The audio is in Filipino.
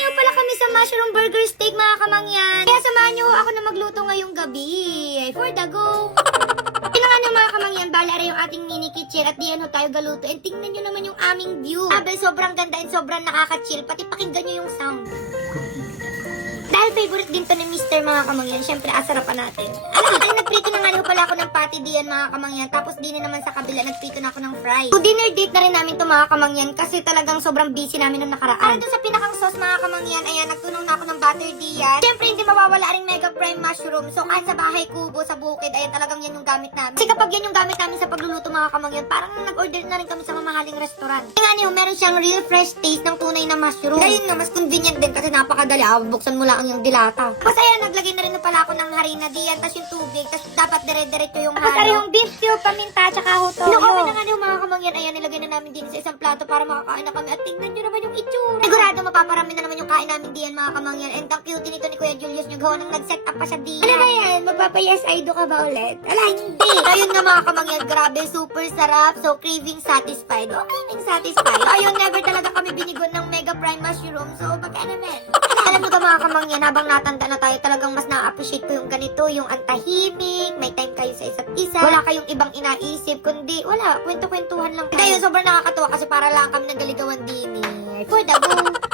Tinanganiw pala kami sa mushroom burger steak mga kamangyan. Kaya samahan niyo ako na magluto ngayong gabi. For the go! Tinanganiw mga kamangyan, bala rin yung ating mini kitchen at diyan ho tayo galuto. And tingnan nyo naman yung aming view. Sabi, sobrang ganda and sobrang nakaka-chill. Pati pakinggan nyo yung sound. Dahil favorite din to ni Mr. mga kamangyan, syempre asarapan natin. Alam, ay nagprito na nga pala ako ng patty diyan mga kamangyan. Tapos din naman sa kabila, nagprito na ako ng fries. So dinner date na rin namin to mga kamangyan kasi talagang sobrang busy namin nung nakaraan. Para dun sa pinakang sauce mga kamangyan, ayan, nagtunaw na ako ng butter diyan. Syempre hindi mawawala rin mega prime mushroom. So kahit sa bahay kubo, sa bukid, ayan talagang yan yung gamit namin. Kasi kapag yan yung gamit namin sa pagluluto mga kamangyan, parang nag-order na rin kami sa mamahaling restaurant. Kaya nga niyo, meron siyang real fresh taste ng tunay na mushroom. Dahil nga, mas convenient din kasi napakadali. Buksan mo lang yung dilata. Tapos ayan, naglagay na rin na pala ako ng harina diyan, tapos yung tubig, tapos dapat dire-diretso yung halo. Tapos yung beef cube, paminta, tsaka huto. Kami na nga yung mga kamangyan, ayan, nilagay na namin din sa isang plato para makakain na kami. At tingnan nyo naman yung itsura. Sigurado mapaparami na naman yung kain namin diyan mga kamangyan. And ang cute nito ni Kuya Julius nyo, gawa nang nag-set up pa siya diyan. Ano ba yan? Magpapayas ay do ka ba ulit? Ala, hindi. Ayun nga mga kamangyan, grabe, super sarap. So, craving satisfied. Craving satisfied. Ayun, never talaga kami binigon ng mega prime mushroom. So, baka naman. Alam mo ka mga kamangyan, habang natanda na tayo, talagang mas na-appreciate ko yung ganito, yung antahimik, may time kayo sa isa't isa, wala kayong ibang inaisip, kundi wala, kwento-kwentuhan lang kayo. Sobrang nakakatuwa kasi para lang kami nagaligawan din eh. For the go!